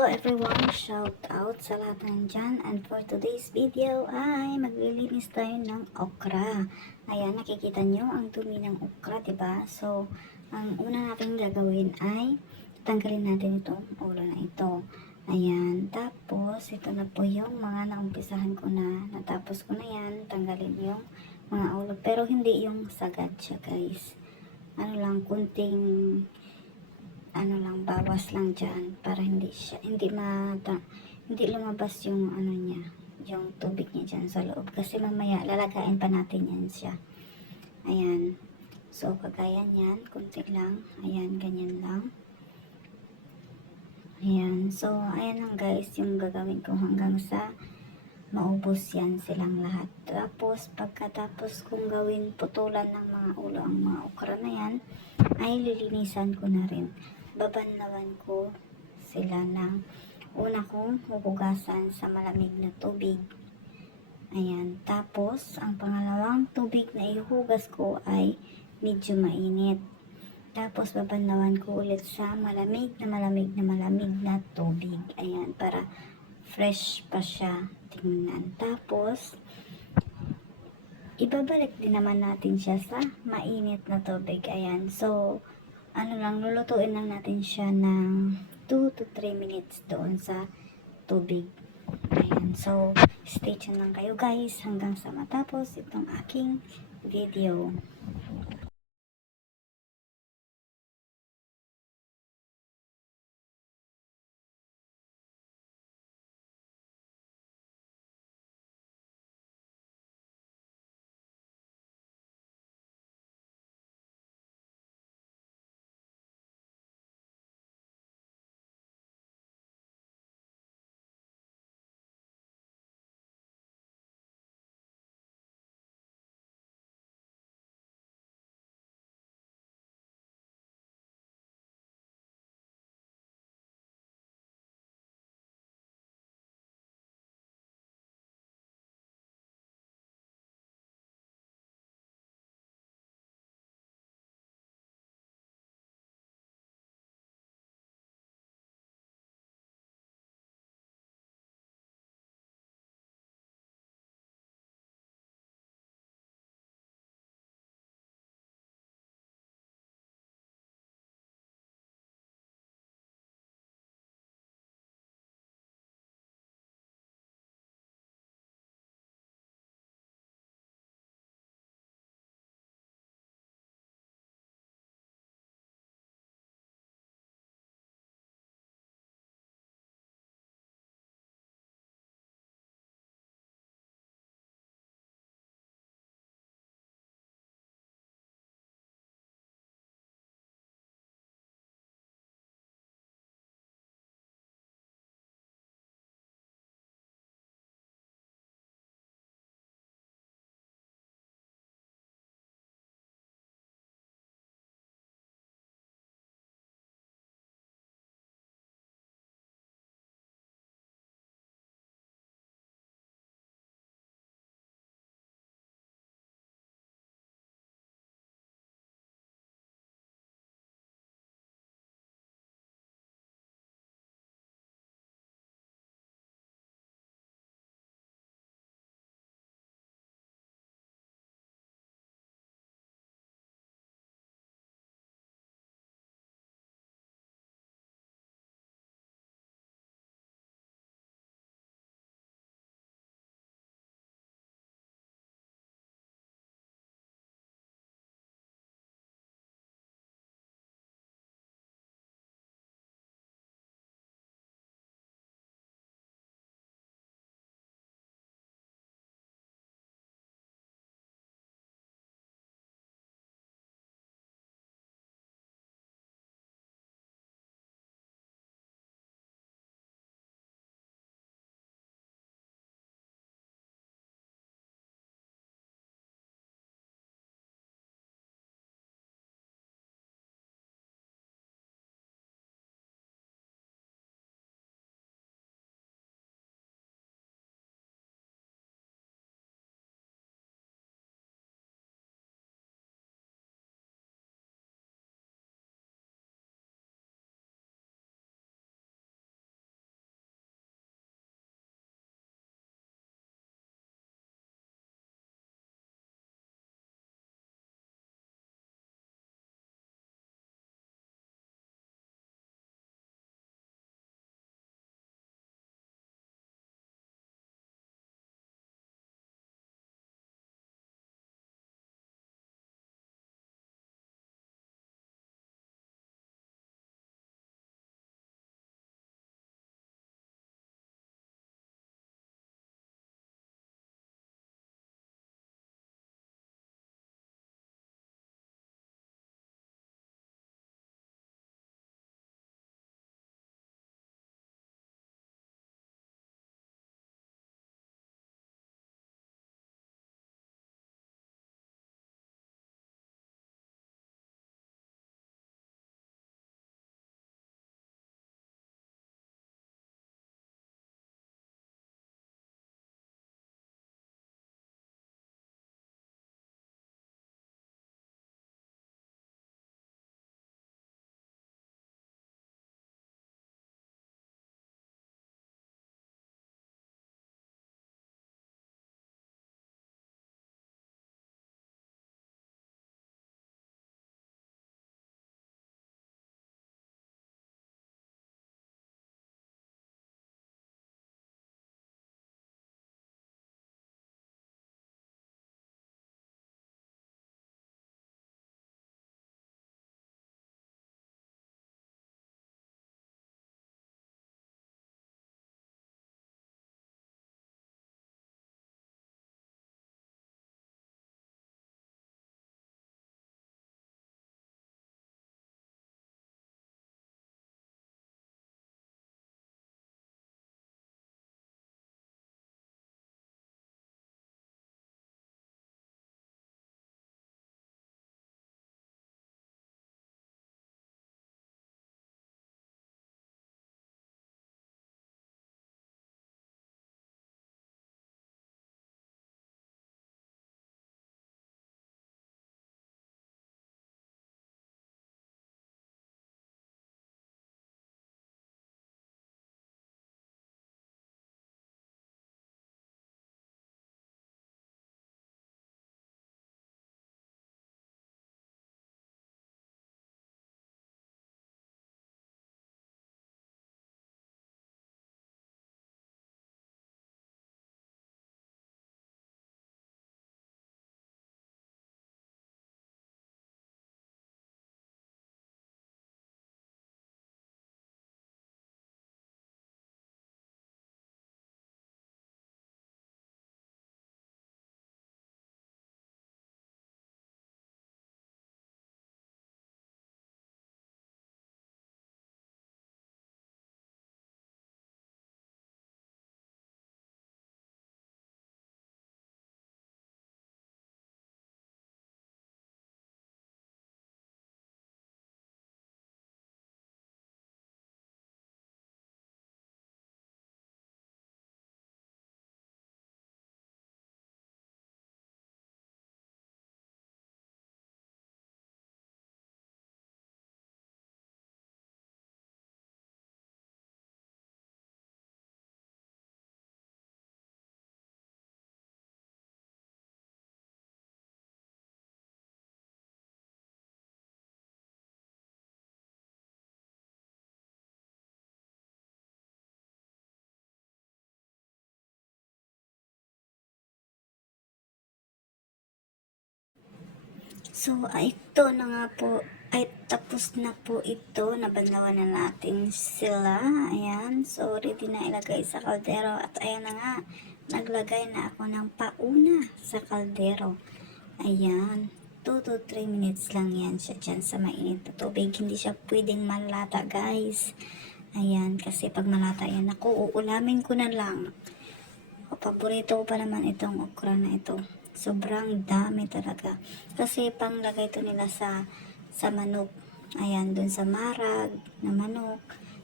Hello everyone, shout out sa lahat ng dyan. And for today's video ay maglilinis tayo ng okra. Ayan, nakikita nyo ang dumi ng okra, diba? So, ang una natin gagawin ay tanggalin natin itong ulo na ito. Ayan, tapos ito na po yung mga naumpisahan ko na. Natapos ko na yan, tanggalin yung mga ulo. Pero hindi yung sagad siya, guys. Ano lang, kunting bawas lang dyan para hindi lumabas yung niya, yung tubig niya dyan sa loob, kasi mamaya lalagain pa natin yan siya. Ayan, so kagaya yan, kunti lang, ayan, ganyan lang. Ayan, so ayan lang guys yung gagawin ko hanggang sa maubos yan silang lahat. Tapos pagkatapos kong gawin putulan ng mga ulo ang mga okra na yan, ay lilinisan ko na rin. Babanlawan ko sila ng una kong huhugasan sa malamig na tubig. Ayan. Tapos, ang pangalawang tubig na ihugas ko ay medyo mainit. Tapos, babanlawan ko ulit sa malamig na tubig. Ayan. Para fresh pa siya tingnan. Tapos, ibabalik din naman natin siya sa mainit na tubig. Ayan. So, lulutuin lang natin siya ng 2 to 3 minutes doon sa tubig. Ayan. So, stay tuned lang kayo guys hanggang sa matapos itong aking video. So, ito na nga po, ay tapos na po ito. Nabanlawan na natin sila. Ayan. So, ready na ilagay sa kaldero. At ayan na nga, naglagay na ako ng pauna sa kaldero. Ayan. 2 to 3 minutes lang yan siya dyan sa mainit na tubig. Hindi siya pwedeng malata, guys. Ayan. Kasi pag malata yan, ako, uulamin ko na lang. O, paborito ko pa naman itong okra na ito. Sobrang dami talaga. Kasi panglagay to nila sa manok. Ayan, dun sa marag na manok.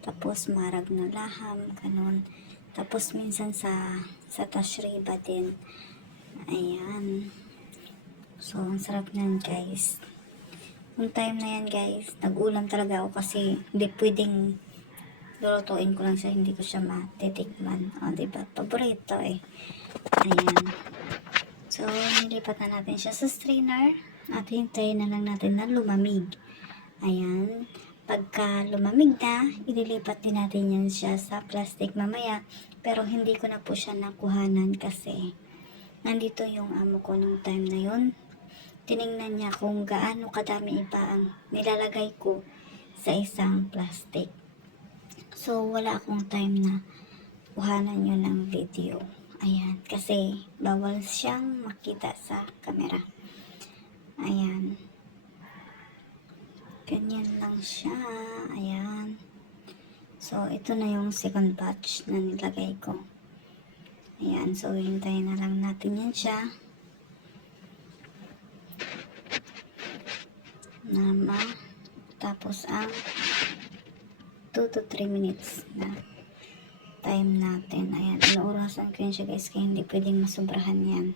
Tapos marag na laham, ganun. Tapos minsan sa tashriba din. Ayan. So, ang sarap nan, guys. Yung time na yan, guys, nag-ulam talaga ako kasi hindi pwedeng lulutuin ko lang siya, hindi ko siya matitikman. O, diba? Paborito eh. Ayan. So, nilipat na natin siya sa strainer at hintayin na lang natin na lumamig. Ayan. Pagka lumamig na, ililipat din natin yan siya sa plastic mamaya. Pero hindi ko na po siya nakuhanan kasi nandito yung amo ko nung time na yun. Tiningnan niya kung gaano kadami iba ang nilalagay ko sa isang plastic. So, wala akong time na kuhanan yun ng video. Ayan, kasi bawal siyang makita sa camera. Ayan. Ganyan lang siya. Ayan. So, ito na yung second batch na nilagay ko. Ayan, so hintayin na lang natin yan siya. Tapos ang 2 to 3 minutes na time natin. Ayan, inuurasan ko yun siya, guys, kaya hindi pwedeng masobrahan yan.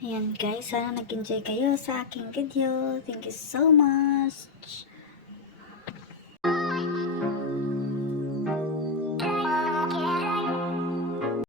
Ayan, guys, sana nag-enjoy kayo sa aking video. Thank you so much.